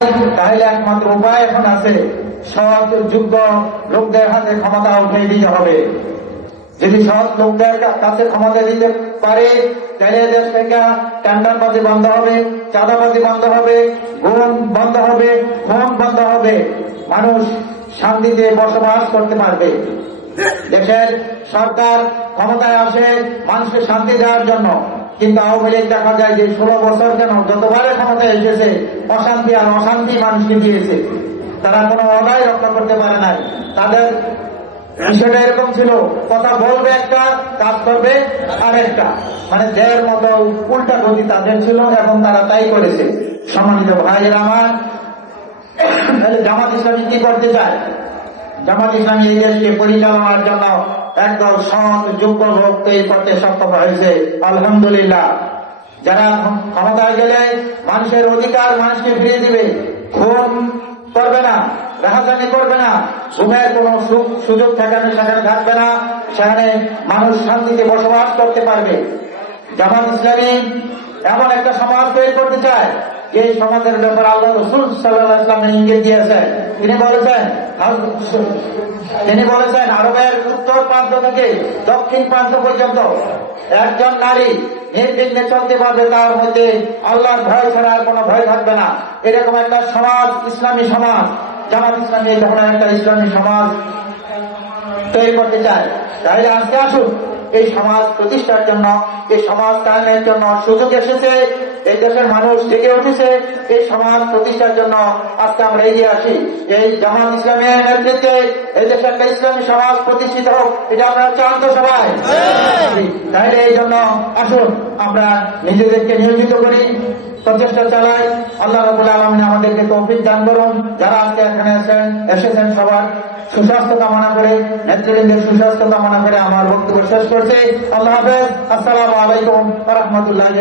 তাহলে একমাত্র উপায় এখন আছে, সৎ যোগ্য লোকদের হাতে ক্ষমতা উঠে দিতে হবে। যদি সৎ লোকদের কাছে ক্ষমতা দিতে পারে তাহলে দেশ থেকে টেন্ডারবাজি বন্ধ হবে, চাঁদাবাজি বন্ধ হবে, গুম বন্ধ হবে, খুন বন্ধ হবে, মানুষ শান্তিতে বসবাস করতে পারবে। দেশের সরকার ক্ষমতায় আসে মানুষকে শান্তি দেওয়ার জন্য, কিন্তু আওয়ামী লীগ দেখা যায় যে 16 বছর কেন যতবারে ক্ষমতায় এসেছে অশান্তি আর অশান্তি মানুষকে দিয়েছে। তারা কোনো অন্যায় রক্ষা করতে পারে নাই। তাদের বিষয়টা এরকম ছিল, কথা বলবে একটা, কাজ করবে আর একটা, মানে দেয়ের মতো উল্টা গতি তাদের ছিল এবং তারা তাই করেছে। সম্মানিত ভাইয়েরা আমার, জামাত ইসলামী কি করতে চায়? জামাত ইসলামী এই দেশকে পরিচালনার জন্য একদল সৎ যোগ্য লোক তৈরি করতে সক্ষম হয়েছে, আলহামদুলিল্লাহ। যারা ক্ষমতায় গেলে মানুষের অধিকার মানুষকে ফিরিয়ে দিবে, খুন করবে না, রাহাজানি করবে না, ঘুমের কোন সুযোগ সেখানে থাকবে না, সেখানে মানুষ শান্তিতে বসবাস করতে পারবে। জামাত ইসলামী এমন একটা সমাজ তৈরি করতে চায় যে সমাজের ব্যাপারে আল্লাহ রাসূল সাল্লাল্লাহু আলাইহি ওয়াসাল্লাম ইঙ্গিত দিয়েছেন। তিনি বলেছেন আরবের উত্তর প্রান্ত থেকে দক্ষিণ প্রান্ত পর্যন্ত একজন নারী নির্বিঘ্নে চলতে পারবে, তার মধ্যে আল্লাহর ভয় ছাড়া আর কোনো ভয় থাকবে না। এরকম একটা সমাজ, ইসলামী সমাজ, জামাত ইসলামী এই ধরনের একটা ইসলামী সমাজ তৈরি করতে চায়। তাহলে আজকে আসুন, এই সমাজ প্রতিষ্ঠার জন্য, এই সমাজ কায়েমের জন্য সুযোগ এসেছে। এই দেশের মানুষ জেগে উঠেছে, এই সমাজ প্রতিষ্ঠার জন্য আজকে আমরা এগিয়ে আসি। এই জামাত ইসলামের নেতৃত্বে এই দেশে একটা ইসলামী সমাজ প্রতিষ্ঠিত হোক, এটা আমরা চান তো সবাই। তাহলে এই জন্য আসুন আমরা নিজেদেরকে নিয়োজিত করি, প্রচেষ্টা চালাই। আল্লাহ রাব্বুল আলামিন আমাদেরকে তৌফিক দান করুন। যারা আজকে এখানে এসেছেন সবার সুস্বাস্থ্য কামনা করে, নেতৃবৃন্দের সুস্বাস্থ্য কামনা করে আমার বক্তব্য শেষ করছি। আল্লাহ হাফেজ। আসসালামু আলাইকুম ওয়া রাহমাতুল্লাহি।